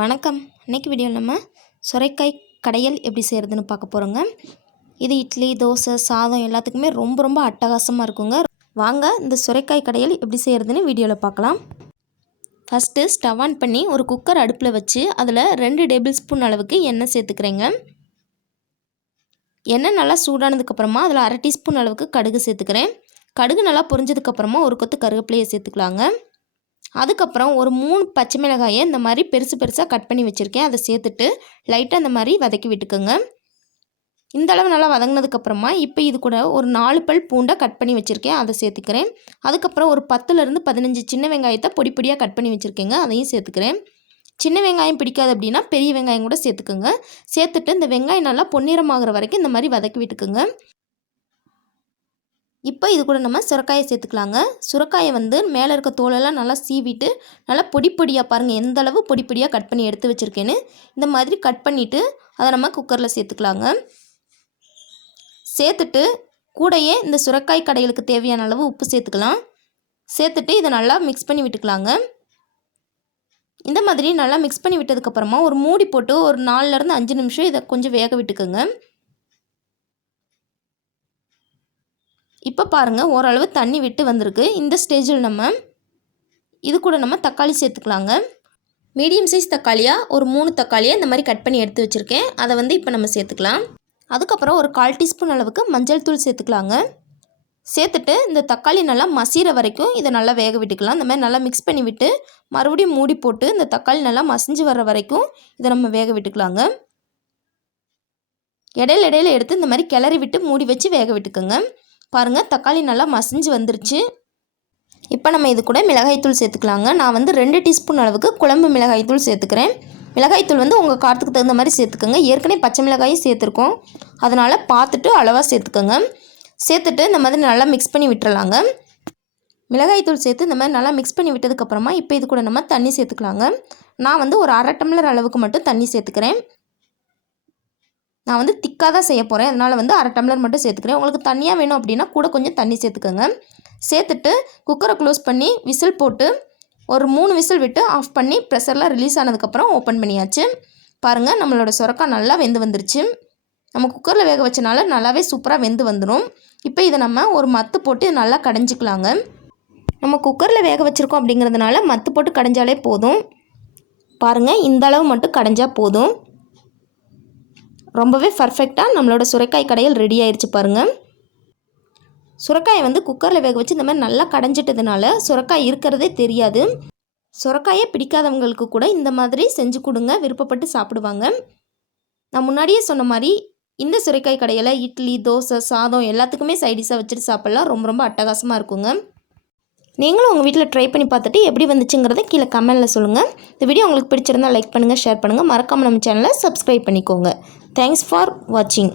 வணக்கம். இன்னைக்கு வீடியோவில் நம்ம சுரைக்காய் கடையல் எப்படி செய்கிறதுன்னு பார்க்க போகிறோங்க. இது இட்லி, தோசை, சாதம் எல்லாத்துக்குமே ரொம்ப அட்டகாசமாக இருக்குங்க. வாங்க இந்த சுரைக்காய் கடையல் எப்படி செய்கிறதுன்னு வீடியோவில் பார்க்கலாம். ஃபஸ்ட்டு ஸ்டவ் ஆன் பண்ணி ஒரு குக்கர் அடுப்பில் வச்சு அதில் 2 டேபிள் ஸ்பூன் அளவுக்கு எண்ணெய் சேர்த்துக்கிறேங்க. எண்ணெய் நல்லா சூடானதுக்கப்புறமா அதில் 1/2 டீஸ்பூன் அளவுக்கு கடுகு சேர்த்துக்கிறேன். கடுகு நல்லா பொரிஞ்சதுக்கப்புறமா ஒரு கொத்து கருவேப்பிலையை சேர்த்துக்கலாங்க. அதுக்கப்புறம் ஒரு 3 பச்சை மிளகாயை இந்த மாதிரி பெருசாக கட் பண்ணி வச்சுருக்கேன். அதை சேர்த்துட்டு லைட்டாக இந்த மாதிரி வதக்கி விட்டுக்கோங்க. இந்த அளவு நல்லா வதங்கினதுக்கப்புறமா இப்போ இது கூட ஒரு 4 பல் பூண்டை கட் பண்ணி வச்சுருக்கேன், அதை சேர்த்துக்கிறேன். அதுக்கப்புறம் ஒரு 10லேருந்து 15 சின்ன வெங்காயத்தை பொடியாக கட் பண்ணி வச்சுருக்கேங்க, அதையும் சேர்த்துக்கிறேன். சின்ன வெங்காயம் பிடிக்காது அப்படின்னா பெரிய வெங்காயம் கூட சேர்த்துக்கோங்க. சேர்த்துட்டு இந்த வெங்காயம் நல்லா பொன்னிறமாகிற வரைக்கும் இந்த மாதிரி வதக்கி விட்டுக்குங்க. இப்போ இது கூட நம்ம சுரைக்காயை சேர்த்துக்கலாங்க. சுரைக்காயை மேலே இருக்க தோலெல்லாம் நல்லா சீவிட்டு நல்லா பொடியாக பாருங்கள் எந்த அளவு பொடியாக கட் பண்ணி எடுத்து வச்சுருக்கேன்னு. இந்த மாதிரி கட் பண்ணிவிட்டு அதை நம்ம குக்கரில் சேர்த்துக்கலாங்க. சேர்த்துட்டு கூடையே இந்த சுரைக்காய் கடைகளுக்கு தேவையான அளவு உப்பு சேர்த்துக்கலாம். சேர்த்துட்டு இதை நல்லா மிக்ஸ் பண்ணி விட்டுக்கலாங்க. இந்த மாதிரி நல்லா மிக்ஸ் பண்ணி விட்டதுக்கப்புறமா ஒரு மூடி போட்டு ஒரு 4லேருந்து 5 நிமிஷம் இதை கொஞ்சம் வேக விட்டுக்கோங்க. இப்போ பாருங்கள் ஓரளவு தண்ணி விட்டு வந்திருக்கு. இந்த ஸ்டேஜில் இது கூட நம்ம தக்காளி சேர்த்துக்கலாங்க. மீடியம் சைஸ் தக்காளியாக ஒரு 3 தக்காளியை இந்த மாதிரி கட் பண்ணி எடுத்து வச்சுருக்கேன். அதை இப்போ நம்ம சேர்த்துக்கலாம். அதுக்கப்புறம் ஒரு 1/4 டீஸ்பூன் அளவுக்கு மஞ்சள் தூள் சேர்த்துக்கலாங்க. சேர்த்துட்டு இந்த தக்காளி நல்லா மசிகிற வரைக்கும் இதை நல்லா வேக விட்டுக்கலாம். இந்த மாதிரி நல்லா மிக்ஸ் பண்ணி விட்டு மறுபடியும் மூடி போட்டு இந்த தக்காளி நல்லா மசிஞ்சு வர்ற வரைக்கும் இதை நம்ம வேக விட்டுக்கலாங்க. இடையில எடுத்து இந்த மாதிரி கிளறி விட்டு மூடி வச்சு வேக விட்டுக்கோங்க. பாருங்கள் தக்காளி நல்லா மசிஞ்சு வந்துருச்சு. இப்போ நம்ம இது கூட மிளகாய்த்தூள் சேர்த்துக்கலாங்க. நான் 2 டீஸ்பூன் அளவுக்கு குழம்பு மிளகாய்த்தூள் சேர்த்துக்கிறேன். மிளகாய்த்தூள் உங்கள் காரத்துக்கு தகுந்த மாதிரி சேர்த்துக்கோங்க. ஏற்கனவே பச்சை மிளகாயும் சேர்த்துருக்கோம், அதனால் பார்த்துட்டு அளவாக சேர்த்துக்கோங்க. சேர்த்துட்டு இந்த மாதிரி நல்லா மிக்ஸ் பண்ணி விட்டுறலாங்க. மிளகாய்த்தூள் சேர்த்து இந்த மாதிரி நல்லா மிக்ஸ் பண்ணி விட்டதுக்கப்புறமா இப்போ இது கூட நம்ம தண்ணி சேர்த்துக்கலாங்க. நான் ஒரு 1/2 டம்ளர் அளவுக்கு மட்டும் தண்ணி சேர்த்துக்கிறேன். நான் திக்காக தான் செய்ய போகிறேன், அதனால் 1/2 டம்ளர் மட்டும் சேர்த்துக்கிறேன். உங்களுக்கு தண்ணியாக வேணும் அப்படின்னா கூட கொஞ்சம் தண்ணி சேர்த்துக்கோங்க. சேர்த்துட்டு குக்கரை க்ளோஸ் பண்ணி விசில் போட்டு ஒரு 3 விசில் விட்டு ஆஃப் பண்ணி ப்ரெஷர்லாம் ரிலீஸ் ஆனதுக்கப்புறம் ஓப்பன் பண்ணியாச்சு. பாருங்கள் நம்மளோட சுரைக்காய் நல்லா வெந்து வந்துருச்சு. நம்ம குக்கரில் வேக வச்சனால நல்லாவே சூப்பராக வெந்து வந்துடும். இப்போ இதை நம்ம ஒரு மத்து போட்டு நல்லா கடைஞ்சிக்கலாங்க. நம்ம குக்கரில் வேக வச்சுருக்கோம் அப்படிங்கிறதுனால மத்து போட்டு கடைஞ்சாலே போதும். பாருங்கள் இந்த அளவு மட்டும் கடைஞ்சால் போதும். ரொம்பவே பர்ஃபெக்டாக நம்மளோட சுரைக்காய் கடையல் ரெடி ஆயிடுச்சு பாருங்கள். சுரைக்காயை குக்கரில் வேக வச்சு இந்த மாதிரி நல்லா கடைஞ்சிட்டதுனால சுரைக்காய் இருக்கிறதே தெரியாது. சுரைக்காயே பிடிக்காதவங்களுக்கு கூட இந்த மாதிரி செஞ்சு கொடுங்க, விருப்பப்பட்டு சாப்பிடுவாங்க. நான் முன்னாடியே சொன்ன மாதிரி இந்த சுரைக்காய் கடையில் இட்லி, தோசை, சாதம் எல்லாத்துக்குமே சைடிஷாக வச்சுட்டு சாப்பிட்லாம். ரொம்ப அட்டகாசமாக இருக்குங்க. நீங்களும் உங்கள் வீட்டில் ட்ரை பண்ணி பார்த்துட்டு எப்படி வந்துச்சுங்கிறத கீழே கமெண்டில் சொல்லுங்கள். இந்த வீடியோ உங்களுக்கு பிடிச்சிருந்தால் லைக் பண்ணுங்கள், ஷேர் பண்ணுங்கள். மறக்காமல் நம்ம சேனலை சப்ஸ்கிரைப் பண்ணிக்கோங்க. தேங்க்ஸ் ஃபார் வாட்சிங்.